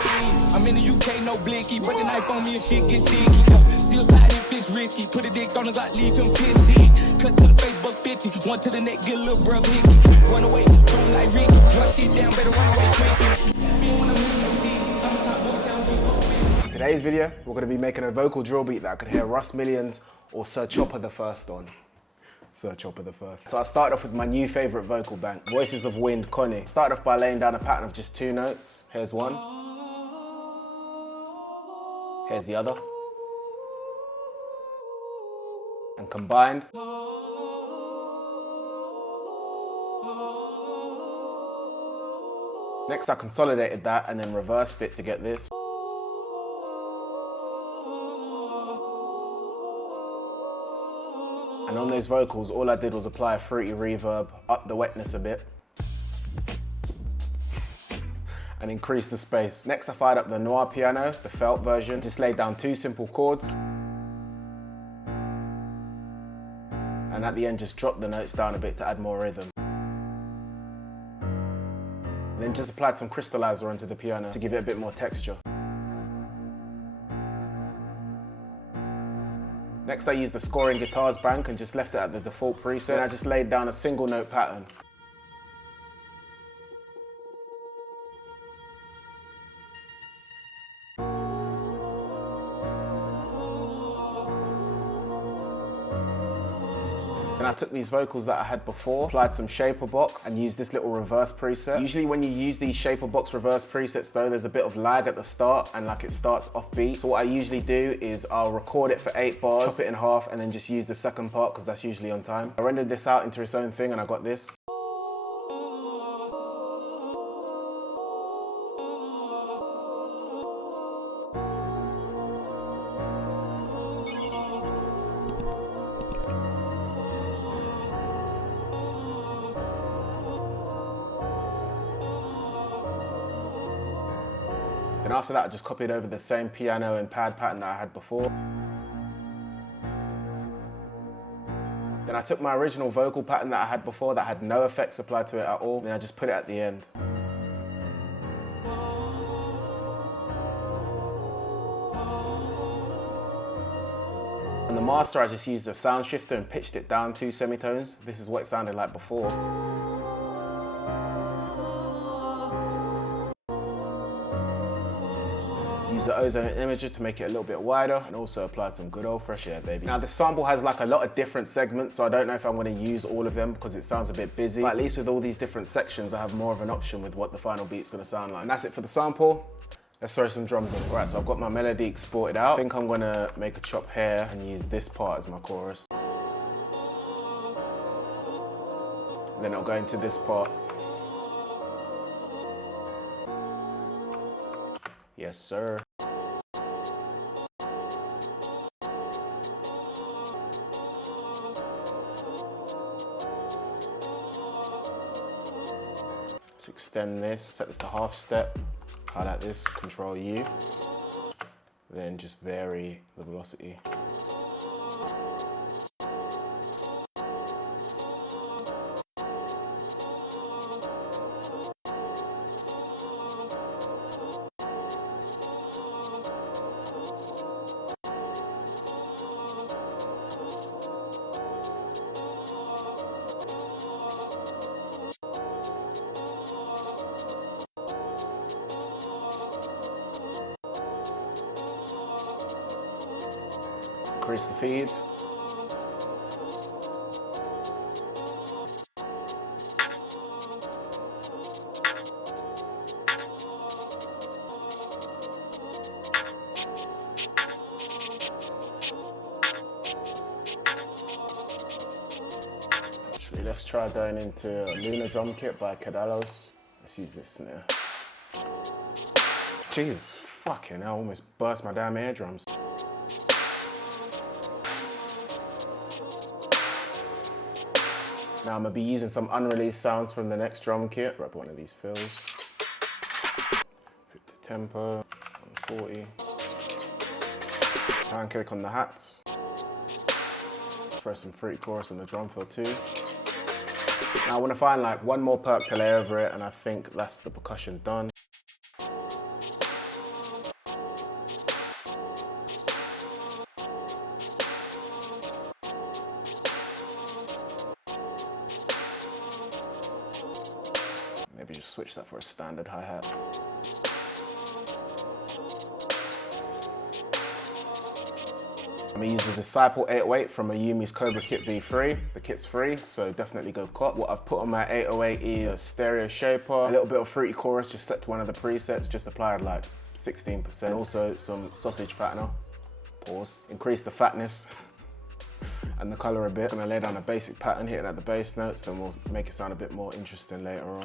I'm in the UK, no blicky, but the knife on me and shit gets sticky. Still side if it's risky, put a dick on the Glock, leave him pissy. Cut to the Facebook 50, one to the neck, get a little bruv hickey. Run away, don't like Ricky, run shit down, better run away quick. In today's video, we're going to be making a vocal drill beat that I could hear Russ Millions or Sir Choppa the First on. Sir Choppa the First. So I started off with my new favourite vocal bank, Voices of Wind, Connie. Started off by laying down a pattern of just 2 notes. Here's one. Here's the other. And combined. Next I consolidated that and then reversed it to get this. And on those vocals, all I did was apply a fruity reverb, up the wetness a bit, and increase the space. Next I fired up the Noir piano, the felt version, just laid down 2 simple chords. And at the end just dropped the notes down a bit to add more rhythm. And then just applied some crystallizer onto the piano to give it a bit more texture. Next I used the Scoring Guitars bank and just left it at the default preset. And I just laid down a single note pattern. And I took these vocals that I had before, applied some shaper box and used this little reverse preset. Usually when you use these shaper box reverse presets though, there's a bit of lag at the start and like it starts off beat. So what I usually do is I'll record it for 8 bars, chop it in half and then just use the second part because that's usually on time. I rendered this out into its own thing and I got this. And after that, I just copied over the same piano and pad pattern that I had before. Then I took my original vocal pattern that I had before that had no effects applied to it at all, then I just put it at the end. On the master, I just used a sound shifter and pitched it down 2 semitones. This is what it sounded like before. Use the ozone imager to make it a little bit wider and also applied some good old fresh air, baby. Now this sample has like a lot of different segments, so I don't know if I'm going to use all of them because it sounds a bit busy. But at least with all these different sections, I have more of an option with what the final beat's going to sound like. And that's it for the sample. Let's throw some drums in. Right, so I've got my melody exported out. I think I'm going to make a chop here and use this part as my chorus. And then I'll go into this part. Yes, sir. Let's extend this, set this to half step, highlight this, Control U, then just vary the velocity. Increase the feed. Actually, let's try going into a Lunar drum kit by Kedalos. Let's use this snare. Jesus, fucking hell, I almost burst my damn eardrums. Now I'm going to be using some unreleased sounds from the next drum kit. Grab one of these fills. Put the tempo, 140. Pancake on the hats. Throw some fruity chorus on the drum fill too. Now I want to find like one more perk to lay over it, and I think that's the percussion done. that for a standard hi-hat. I'm gonna use the Disciple 808 from Ayumi's Cobra Kit V3. The kit's free, so definitely go cop. What I've put on my 808 is a stereo shaper, a little bit of fruity chorus just set to one of the presets, just applied like 16%. Also some sausage fattener, pause. Increase the fatness and the color a bit. I'm gonna lay down a basic pattern, hitting at the bass notes, then we'll make it sound a bit more interesting later on.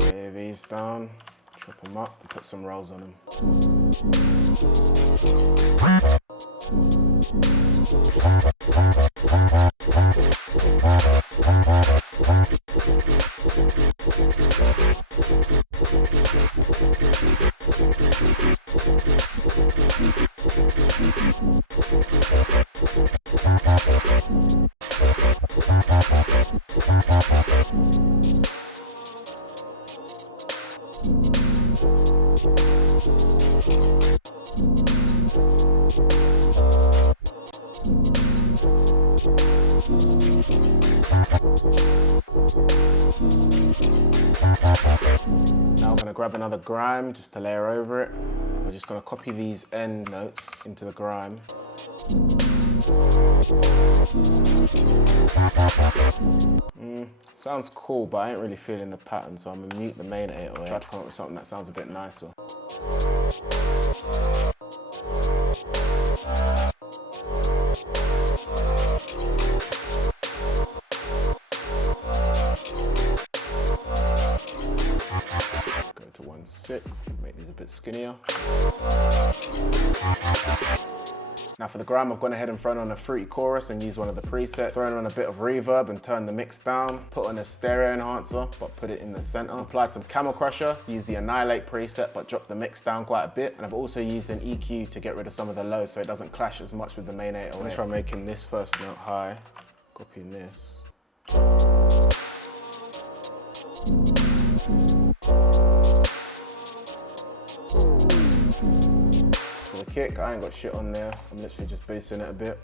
Lay these down, chop them up, and put some rolls on them. Now I'm going to grab another grime just to layer over it. We're just going to copy these end notes into the grime. Sounds cool, but I ain't really feeling the pattern, so I'm going to mute the main 808. Try to come up with something that sounds a bit nicer. Go to 1/6, make these a bit skinnier. Now for the grime, I've gone ahead and thrown on a fruity chorus and used one of the presets. Thrown on a bit of reverb and turned the mix down. Put on a stereo enhancer, but put it in the center. Applied some Camel Crusher, used the Annihilate preset, but dropped the mix down quite a bit. And I've also used an EQ to get rid of some of the lows so it doesn't clash as much with the main 808. I'm gonna try making this first note high, copying this. For the kick, I ain't got shit on there. I'm literally just boosting it a bit.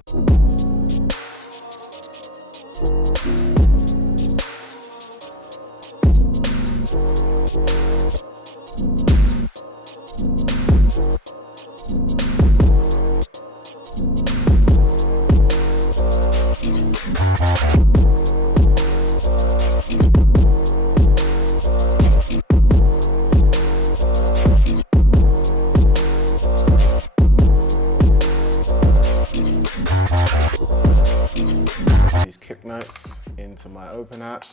These kick notes into my open hat.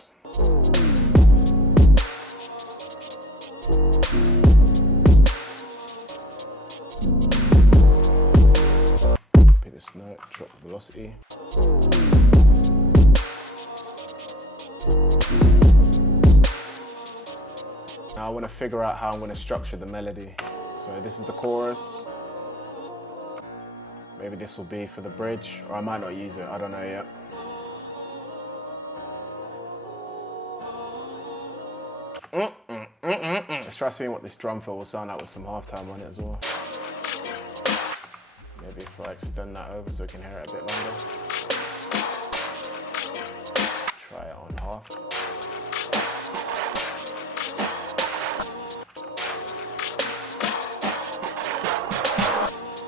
Copy this note, drop the velocity. Now I want to figure out how I'm going to structure the melody. So this is the chorus. Maybe this will be for the bridge, or I might not use it, I don't know yet. Let's try seeing what this drum fill will sound like with some halftime on it as well. Maybe if I extend that over so we can hear it a bit longer. Try it on half.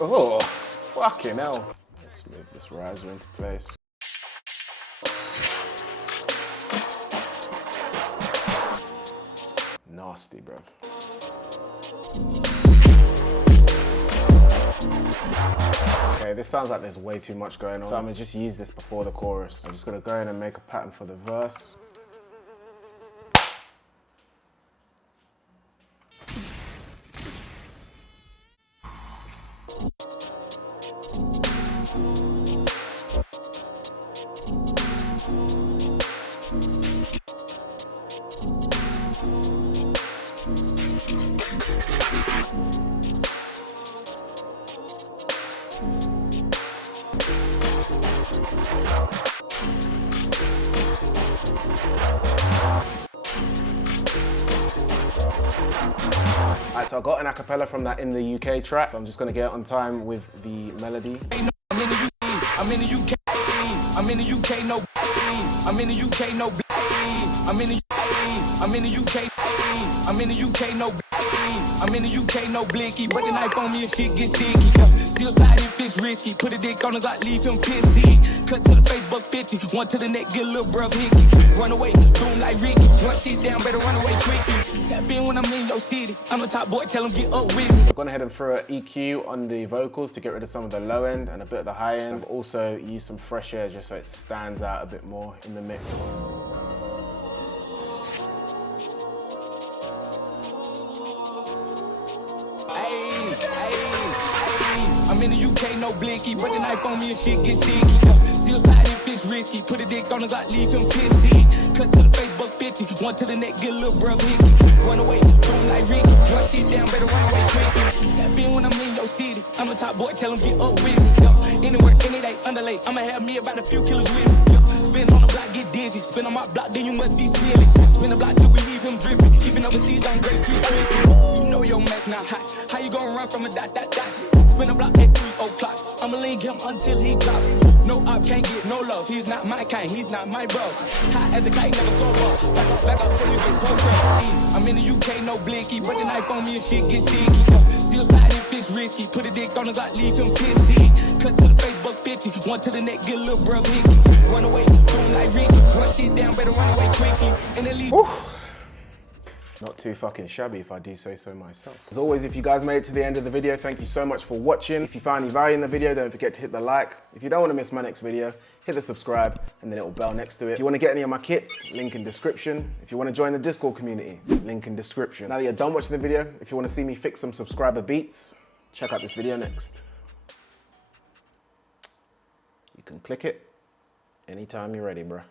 Oh, fucking hell. Let's move this riser into place. Nasty, bro. Okay, this sounds like there's way too much going on. So I'm gonna just use this before the chorus. I'm just gonna go in and make a pattern for the verse. Alright, so I got an acapella from that In the UK track, so I'm just gonna get on time with the melody. I'm in the UK, I'm in the UK, I'm in the UK, no. I'm in the UK, no. I'm in the UK, I'm in the UK, I'm in the UK, no. I'm in the UK, no blicky, but the knife on me and shit get sticky. Still side if it's risky, put a dick on the Glock, leave him pissy. Cut to the face, buck 50, one to the neck, get a little bruv hickey. Run away, boom like Ricky, run shit down, better run away quickly. Tap in when I'm in your city, I'm the top boy, tell him get up with me. I've gone ahead and threw an EQ on the vocals to get rid of some of the low end and a bit of the high end. I've also used some fresh air just so it stands out a bit more in the mix. I'm in the UK, no blicky, but the knife on me and shit get sticky. Still side if it's risky, put a dick on the Glock, leave him pissy. Cut to the face, buck 50, one to the neck, get a little bruv hickey. Run away, boom like Ricky, run shit down, better run away quickly. Tap in when I'm in your city, I'm the top boy, tell him get up with me. Anywhere, any day, underlay, I'ma have me about a few killers with me. Spin on the block, get dizzy, spin on my block, then you must be silly. Spin the block till we leave him dripping, even overseas on Great Creek. You know your mess not hot, how you gonna run from a dot, dot, dot? Spin a block at 3 o'clock. I'ma link him until he drops. No op, can't get no love. He's not my kind, he's not my bro. Hot as a kite, never sober. Back up till we get poker. I'm in the UK, no blicky, but the knife on me and shit get sticky. Still side if it's risky. Put a dick on the Glock, leave him pissy. Cut to the face, buck 50. One to the neck, get a little bruv hickey. Run away, boom like Ricky. Run shit down, better run away quickly. NLE. Not too fucking shabby if I do say so myself. As always, if you guys made it to the end of the video, thank you so much for watching. If you found any value in the video, don't forget to hit the like. If you don't want to miss my next video, hit the subscribe and the little bell next to it. If you want to get any of my kits, link in description. If you want to join the Discord community, link in description. Now that you're done watching the video, if you want to see me fix some subscriber beats, check out this video next. You can click it anytime you're ready, bruh.